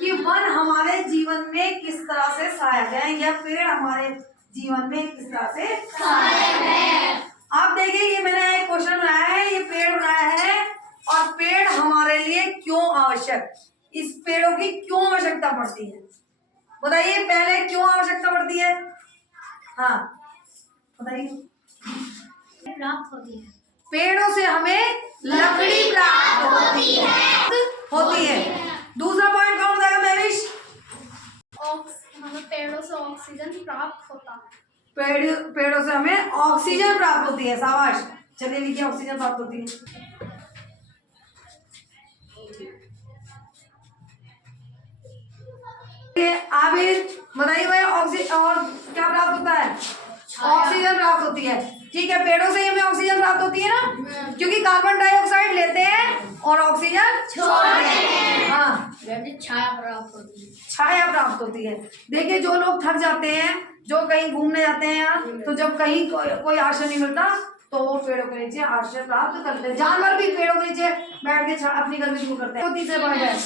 कि वन हमारे जीवन में किस तरह से सहायक है या पेड़ हमारे जीवन में किस तरह से सहायक है। आप देखिए ये मैंने एक क्वेश्चन बनाया है, ये पेड़ बनाया है और पेड़ हमारे लिए क्यों आवश्यक, इस पेड़ों की क्यों आवश्यकता पड़ती है, बताइए पहले क्यों आवश्यकता पड़ती है। हाँ बताइए। प्राप्त होती है, पेड़ों से हमें लकड़ी प्राप्त होती है। दूसरा पॉइंट कौन बताएगा महविश। मतलब पेड़ों से ऑक्सीजन प्राप्त होता है। पेड़ों से हमें ऑक्सीजन प्राप्त होती है, शाबाश। चलिए लिखिए ऑक्सीजन प्राप्त होती है। आबिर बताइए भाई ऑक्सीजन और क्या प्राप्त होता है, ऑक्सीजन प्राप्त होती है। ठीक है, पेड़ों से ही हमें ऑक्सीजन प्राप्त होती है ना, क्योंकि कार्बन डाइऑक्साइड लेते हैं और ऑक्सीजन छोड़ते हैं। हाँ छाया प्राप्त होती है, छाया प्राप्त होती है। देखिए जो लोग थक जाते हैं, जो कहीं घूमने जाते हैं, तो जब कहीं कोई आश्रय नहीं मिलता तो वो पेड़ों के नीचे आश्रय प्राप्त करते हैं। जानवर भी पेड़ों के नीचे बैठ के अपनी गर्मी दूर करते हैं। तीसरे पॉइंट है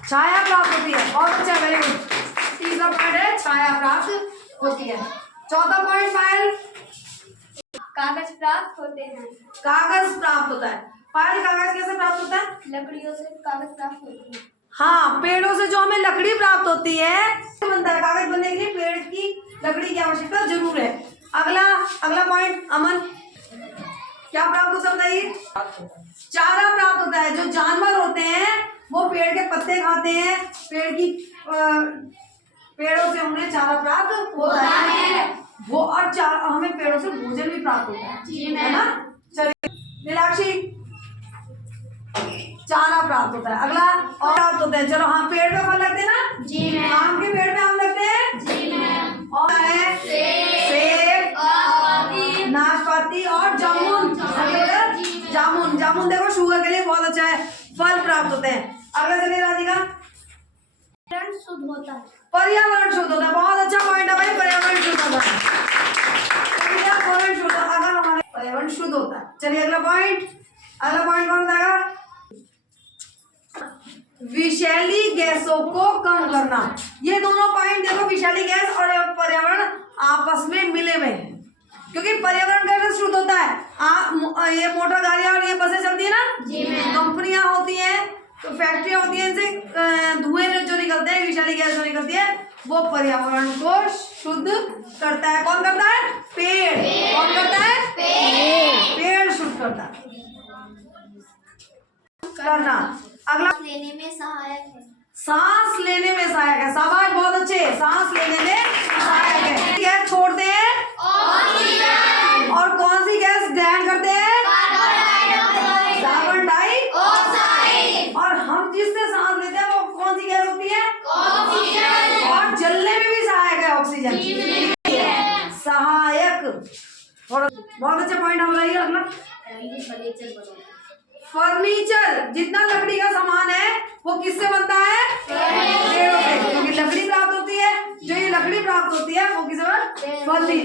छाया प्राप्त होती है, बहुत अच्छा, वेरी गुड। तीसरा पॉइंट है छाया प्राप्त होती है। चौथा पॉइंट पायल, कागज प्राप्त होते हैं, कागज प्राप्त होता है। पायल कागज कैसे प्राप्त होता है, लकड़ियों से कागज प्राप्त होती है। हाँ पेड़ों से जो हमें लकड़ी प्राप्त होती है, बनता है कागज बनने के लिए पेड़ की लकड़ी की आवश्यकता जरूर है। अगला पॉइंट अमन, क्या प्राप्त होता है बताइए। चारा प्राप्त होता है। जो जानवर होते हैं वो पेड़ के पत्ते खाते हैं, पेड़ों से उन्हें चारा प्राप्त होता है वो, और हमें पेड़ों से भोजन भी प्राप्त होता है ना। चलिए नीलाक्षी, चारा प्राप्त होता है। अगला और प्राप्त होता है, चलो हाँ पेड़ पे फल लगते हैं ना जी मैम, आम के पेड़ पे आम लगते हैं जी मैम, और है सेब, नाशपाती और जामुन। जामुन देखो शुगर के लिए बहुत अच्छा है, फल प्राप्त होते हैं। अगला चलिए राधिका। पर्यावरण शुद्ध होता है, पर्यावरण शुद्ध होता है, बहुत अच्छा पॉइंट है भाई, पर्यावरण शुद्ध होता है। पर्यावरण शुद्ध, अगर हमारे पर्यावरण शुद्ध होता है। चलिए अगला पॉइंट कौन बताएगा। विषैली गैसों को कम करना। ये दोनों पॉइंट देखो, विषैली गैस और पर्यावरण आपस में मिले हुए हैं, क्योंकि पर्यावरण कैसे शुद्ध होता है। ये मोटर गाड़ियां और ये बसें चलती है ना, कंपनियां होती हैं, तो फैक्ट्रियां होती हैं, इनसे धुएं जो निकलते हैं, विषैली गैस जो निकलती है, वो पर्यावरण को शुद्ध करता है। कौन करता है, पेड़। कौन करता है, पेड़ शुद्ध करता है करना। अगला लेने में सहायक है, सांस लेने में सहायक है, शाबाश बहुत अच्छे, सांस लेने में सहायक है। गैस छोड़ते हैं ऑक्सीजन, और कौन सी गैस ग्रहण करते हैं, कार्बन डाइऑक्साइड, और हम जिससे सांस लेते हैं वो कौन सी गैस होती है, ऑक्सीजन, और जलने में भी सहायक है ऑक्सीजन, सहायक। और बहुत अच्छा पॉइंट हम लाइए। अगला फर्नीचर, जितना लकड़ी का सामान है वो किससे बनता है, पेड़ों से, क्योंकि लकड़ी प्राप्त होती है। जो ये लकड़ी प्राप्त होती है वो किससे,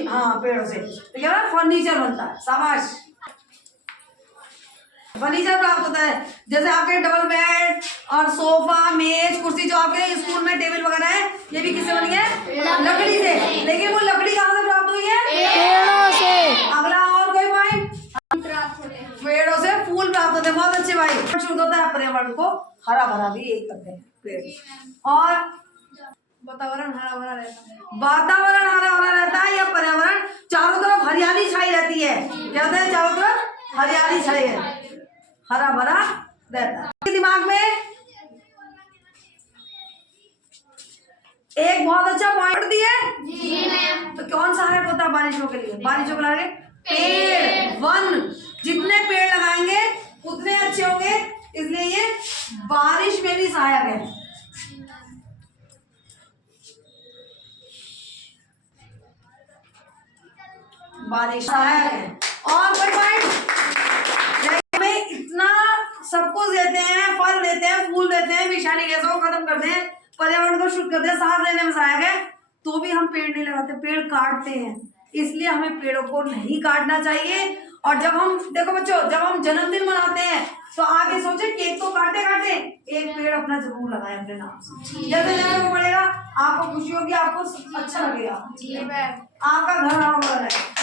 हाँ पेड़ों से, तो क्या फर्नीचर बनता है, शाबाश। फर्नीचर प्राप्त होता है, जैसे आपके डबल बेड और सोफा, मेज, कुर्सी, जो आपके स्कूल में टेबल वगैरह है, ये भी किससे बनी है, लकड़ी से। लेकिन वो लकड़ी कहाँ से प्राप्त हुई है, पेड़ों से। अगला और कोई पॉइंट, पेड़ों से फूल प्राप्त होते हैं, बहुत अच्छे भाई। शुद्ध होता है, पर्यावरण को हरा भरा भी एक करते हैं पेड़, और वातावरण हरा भरा रहता है, वातावरण हरा भरा रहता है, या पर्यावरण चारों तरफ हरियाली छाई रहती है। क्या होता है, चारों तरफ हरियाली छाई है, हरा भरा रहता है। दिमाग में एक बहुत अच्छा पॉइंट दिया, तो कौन सहायक होता है बारिशों के लिए, बारिशों को लाएंगे पेड़, वन। जितने पेड़ लगाएंगे उतने अच्छे होंगे, इसलिए ये बारिश में भी सहायक है। बारिश सहायक है। और कोई पॉइंट, हमें इतना सब कुछ देते हैं, फल देते हैं, फूल देते हैं, विषैली गैसों को खत्म करते हैं, पर्यावरण को शुद्ध करते हैं, सांस लेने में सहायक है, तो भी हम पेड़ नहीं लगाते, पेड़ काटते हैं। इसलिए हमें पेड़ों को नहीं काटना चाहिए। और जब हम देखो बच्चों, जब हम जन्मदिन मनाते हैं तो आगे सोचे केक तो काटे काटे, एक पेड़ अपना जरूर लगाएं अपने नाम से। जैसे जैसे वो बढ़ेगा आपको खुशी होगी, आपको अच्छा लगेगा, जी मैम। आपका घर हरा भरा है।